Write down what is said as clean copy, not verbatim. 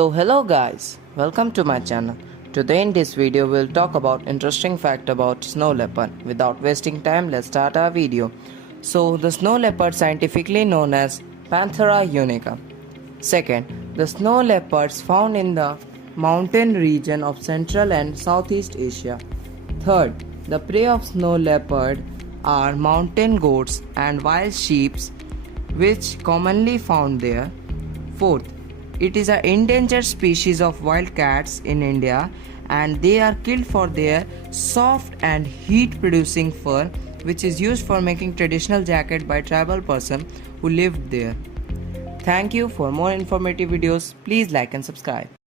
So hello guys, welcome to my channel. Today in this video we'll talk about interesting fact about snow leopard. Without wasting time, let's start our video. So the snow leopard, scientifically known as Panthera unica. Second, the snow leopards found in the mountain region of Central and Southeast Asia. Third, the prey of snow leopard are mountain goats and wild sheep which commonly found there. Fourth, it is an endangered species of wild cats in India and they are killed for their soft and heat producing fur which is used for making traditional jacket by tribal person who lived there. Thank you. For more informative videos, please like and subscribe.